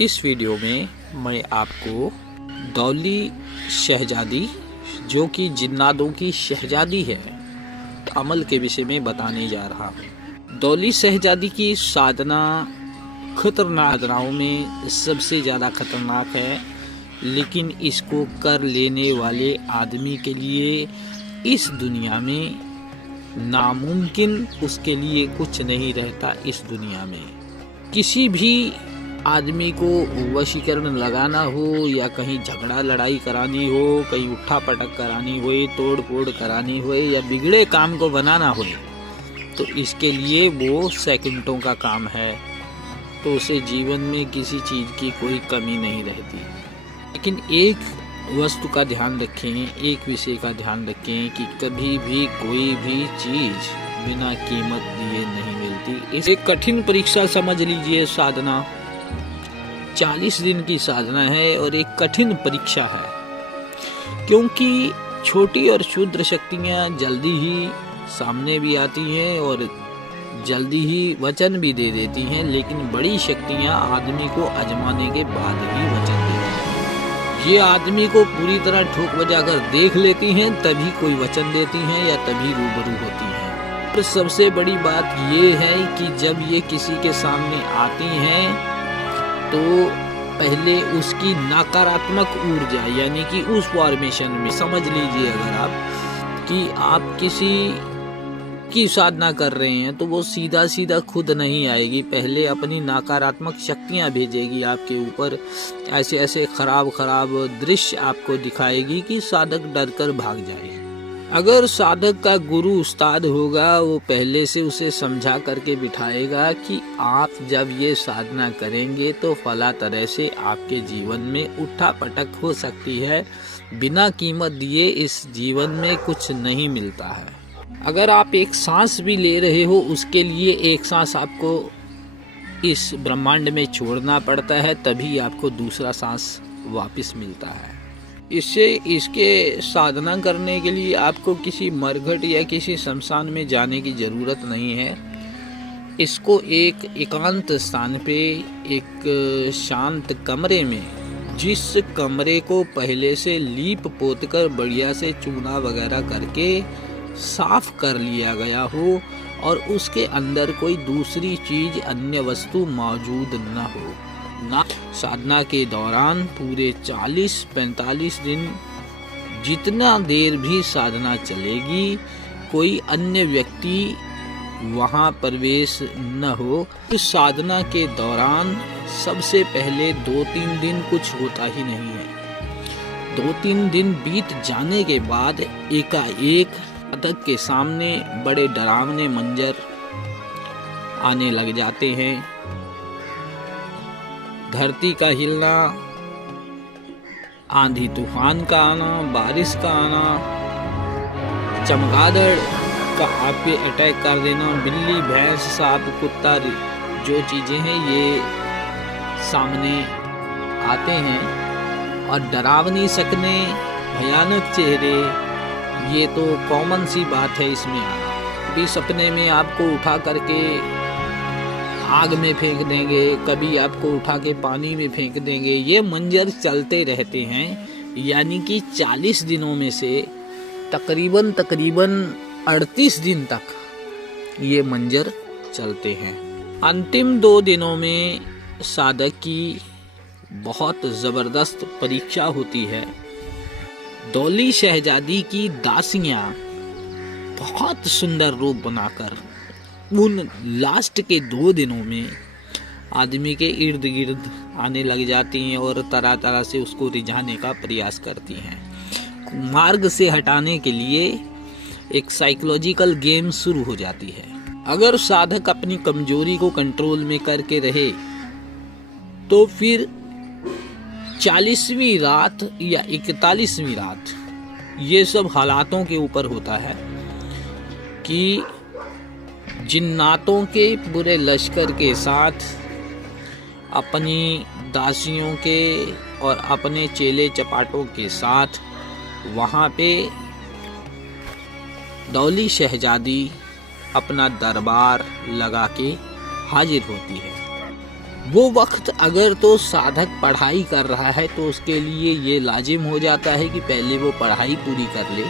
इस वीडियो में मैं आपको दौली शहजादी, जो कि जिन्नातों की शहजादी है, अमल के विषय में बताने जा रहा हूँ। दौली शहजादी की साधना खतरनाक साधनाओं में सबसे ज़्यादा खतरनाक है, लेकिन इसको कर लेने वाले आदमी के लिए इस दुनिया में नामुमकिन उसके लिए कुछ नहीं रहता। इस दुनिया में किसी भी आदमी को वशीकरण लगाना हो या कहीं झगड़ा लड़ाई करानी हो, कहीं उठा पटक करानी हो, तोड़ फोड़ करानी हो या बिगड़े काम को बनाना हो, तो इसके लिए वो सेकंडों का काम है। तो उसे जीवन में किसी चीज़ की कोई कमी नहीं रहती। लेकिन एक वस्तु का ध्यान रखें, एक विषय का ध्यान रखें कि कभी भी कोई भी चीज़ बिना कीमत दिए नहीं मिलती। इस एक कठिन परीक्षा समझ लीजिए। साधना 40 दिन की साधना है और एक कठिन परीक्षा है, क्योंकि छोटी और क्षुद्र शक्तियाँ जल्दी ही सामने भी आती हैं और जल्दी ही वचन भी दे देती हैं, लेकिन बड़ी शक्तियाँ आदमी को आजमाने के बाद ही वचन देती हैं। ये आदमी को पूरी तरह ठोक बजा कर देख लेती हैं, तभी कोई वचन देती हैं या तभी रूबरू होती हैं। तो सबसे बड़ी बात ये है कि जब ये किसी के सामने आती हैं तो पहले उसकी नकारात्मक ऊर्जा, यानी कि उस फॉर्मेशन में समझ लीजिए, अगर आप कि आप किसी की साधना कर रहे हैं तो वो सीधा सीधा खुद नहीं आएगी, पहले अपनी नकारात्मक शक्तियां भेजेगी आपके ऊपर। ऐसे ऐसे खराब दृश्य आपको दिखाएगी कि साधक डर कर भाग जाए। अगर साधक का गुरु उस्ताद होगा, वो पहले से उसे समझा करके बिठाएगा कि आप जब ये साधना करेंगे तो फला तरह से आपके जीवन में उठा पटक हो सकती है। बिना कीमत दिए इस जीवन में कुछ नहीं मिलता है। अगर आप एक सांस भी ले रहे हो, उसके लिए एक सांस आपको इस ब्रह्मांड में छोड़ना पड़ता है, तभी आपको दूसरा सांस वापस मिलता है। इसके साधना करने के लिए आपको किसी मरघट या किसी शमशान में जाने की ज़रूरत नहीं है। इसको एक एकांत स्थान पे, एक शांत कमरे में, जिस कमरे को पहले से लीप पोत कर बढ़िया से चूना वगैरह करके साफ कर लिया गया हो और उसके अंदर कोई दूसरी चीज, अन्य वस्तु मौजूद न हो। ना साधना के दौरान पूरे 40-45 दिन, जितना देर भी साधना चलेगी, कोई अन्य व्यक्ति वहाँ प्रवेश न हो। इस साधना के दौरान सबसे पहले 2-3 दिन कुछ होता ही नहीं है। 2-3 दिन बीत जाने के बाद एकाएक साधक के सामने बड़े डरावने मंजर आने लग जाते हैं। धरती का हिलना, आंधी तूफान का आना, बारिश का आना, चमगादड़ का आप पे अटैक कर देना, बिल्ली, भैंस, सांप, कुत्ता, जो चीजें हैं ये सामने आते हैं। और डरावनी शक्लें, भयानक चेहरे, ये तो कॉमन सी बात है इसमें आना। कभी सपने में आपको उठा करके आग में फेंक देंगे, कभी आपको उठा के पानी में फेंक देंगे। ये मंजर चलते रहते हैं, यानी कि 40 दिनों में से तकरीबन 38 दिन तक ये मंजर चलते हैं। अंतिम 2 दिनों में साधक की बहुत ज़बरदस्त परीक्षा होती है। दौली शहजादी की दासियां बहुत सुंदर रूप बनाकर उन लास्ट के 2 दिनों में आदमी के इर्द गिर्द आने लग जाती हैं और तरह तरह से उसको रिझाने का प्रयास करती हैं। मार्ग से हटाने के लिए एक साइकोलॉजिकल गेम शुरू हो जाती है। अगर साधक अपनी कमजोरी को कंट्रोल में करके रहे तो फिर 40वीं रात या 41वीं रात, ये सब हालातों के ऊपर होता है कि जिन्नातों के पूरे लश्कर के साथ अपनी दासियों के और अपने चेले चपाटों के साथ वहाँ पे दौली शहजादी अपना दरबार लगा के हाजिर होती है। वो वक्त अगर तो साधक पढ़ाई कर रहा है तो उसके लिए ये लाजिम हो जाता है कि पहले वो पढ़ाई पूरी कर ले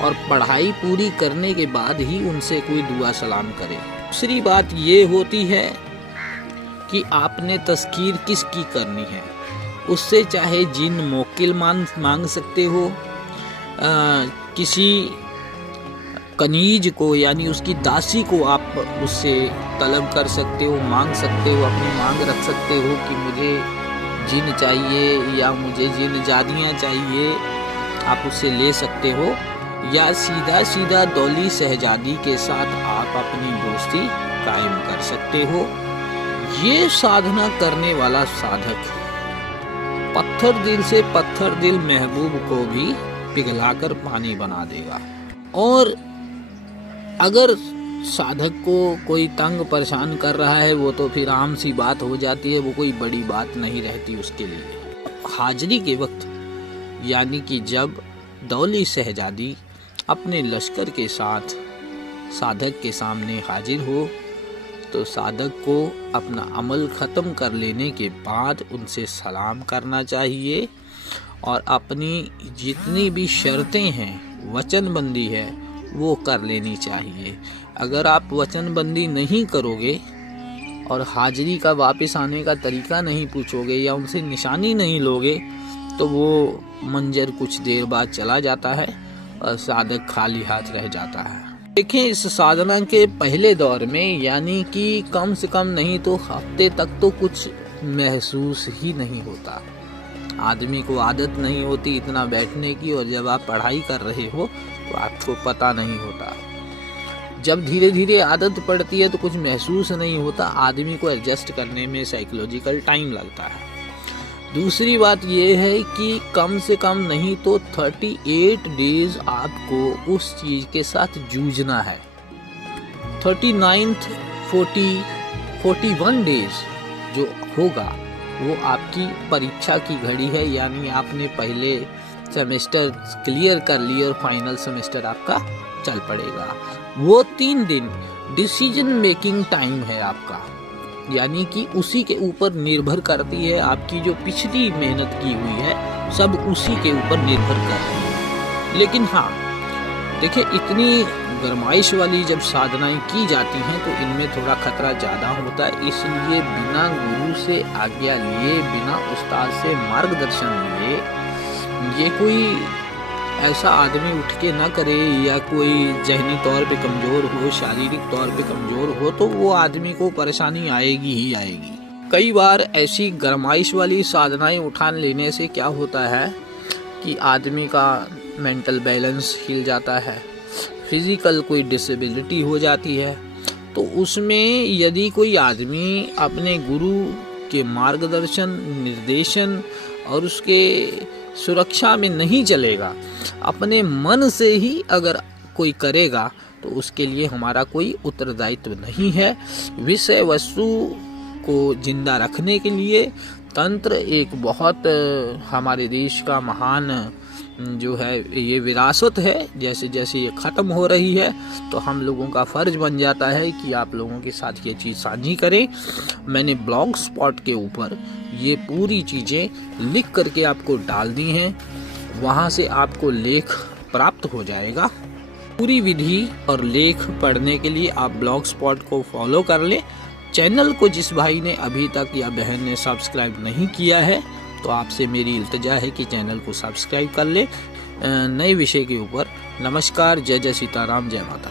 और पढ़ाई पूरी करने के बाद ही उनसे कोई दुआ सलाम करे। दूसरी बात ये होती है कि आपने तस्कीर किसकी करनी है, उससे चाहे जिन मोकिल मांग सकते हो, किसी कनीज को यानी उसकी दासी को आप उससे तलब कर सकते हो, मांग सकते हो, अपनी मांग रख सकते हो कि मुझे जिन चाहिए या मुझे जिन जादियाँ चाहिए, आप उससे ले सकते हो। या सीधा दौली शहजादी के साथ आप अपनी दोस्ती कायम कर सकते हो। ये साधना करने वाला साधक पत्थर दिल से पत्थर दिल महबूब को भी पिघलाकर पानी बना देगा। और अगर साधक को कोई तंग परेशान कर रहा है वो तो फिर आम सी बात हो जाती है, वो कोई बड़ी बात नहीं रहती उसके लिए। हाजिरी के वक्त यानी कि जब दौली शहजादी अपने लश्कर के साथ साधक के सामने हाजिर हो तो साधक को अपना अमल ख़त्म कर लेने के बाद उनसे सलाम करना चाहिए और अपनी जितनी भी शर्तें हैं, वचनबंदी है, वो कर लेनी चाहिए। अगर आप वचनबंदी नहीं करोगे और हाजिरी का वापस आने का तरीका नहीं पूछोगे या उनसे निशानी नहीं लोगे तो वो मंजर कुछ देर बाद चला जाता है और साधक खाली हाथ रह जाता है। देखें, इस साधना के पहले दौर में यानी कि कम से कम नहीं तो हफ्ते तक तो कुछ महसूस ही नहीं होता। आदमी को आदत नहीं होती इतना बैठने की, और जब आप पढ़ाई कर रहे हो तो आपको पता नहीं होता। जब धीरे धीरे आदत पड़ती है तो कुछ महसूस नहीं होता, आदमी को एडजस्ट करने में साइकोलॉजिकल टाइम लगता है। दूसरी बात यह है कि कम से कम नहीं तो 38 डेज आपको उस चीज के साथ जूझना है। 39th 41 डेज जो होगा वो आपकी परीक्षा की घड़ी है, यानी आपने पहले सेमेस्टर क्लियर कर लिया और फाइनल सेमेस्टर आपका चल पड़ेगा। वो 3 दिन डिसीजन मेकिंग टाइम है आपका, यानी कि उसी के ऊपर निर्भर करती है आपकी जो पिछली मेहनत की हुई है, सब उसी के ऊपर निर्भर कर रही है। लेकिन हाँ देखिए, इतनी गरमाइश वाली जब साधनाएं की जाती हैं तो इनमें थोड़ा खतरा ज़्यादा होता है, इसलिए बिना गुरु से आज्ञा लिए, बिना उस्ताद से मार्गदर्शन लिए ये कोई ऐसा आदमी उठ के ना करे, या कोई जहनी तौर पे कमज़ोर हो, शारीरिक तौर पे कमज़ोर हो, तो वो आदमी को परेशानी आएगी ही आएगी। कई बार ऐसी गरमाइश वाली साधनाएं उठा लेने से क्या होता है कि आदमी का मेंटल बैलेंस हिल जाता है, फिज़िकल कोई डिसेबिलिटी हो जाती है। तो उसमें यदि कोई आदमी अपने गुरु के मार्गदर्शन, निर्देशन और उसके सुरक्षा में नहीं चलेगा, अपने मन से ही अगर कोई करेगा तो उसके लिए हमारा कोई उत्तरदायित्व नहीं है। विषय वस्तु को जिंदा रखने के लिए तंत्र एक बहुत हमारे देश का महान जो है ये विरासत है। जैसे जैसे ये ख़त्म हो रही है तो हम लोगों का फ़र्ज़ बन जाता है कि आप लोगों के साथ ये चीज़ साझी करें। मैंने ब्लॉग स्पॉट के ऊपर ये पूरी चीज़ें लिख करके आपको डाल दी हैं, वहाँ से आपको लेख प्राप्त हो जाएगा। पूरी विधि और लेख पढ़ने के लिए आप ब्लॉग स्पॉट को फॉलो कर लें। चैनल को जिस भाई ने अभी तक या बहन ने सब्सक्राइब नहीं किया है तो आपसे मेरी इल्तिजा है कि चैनल को सब्सक्राइब कर ले नए विषय के ऊपर। नमस्कार, जय जय सीताराम, जय माता।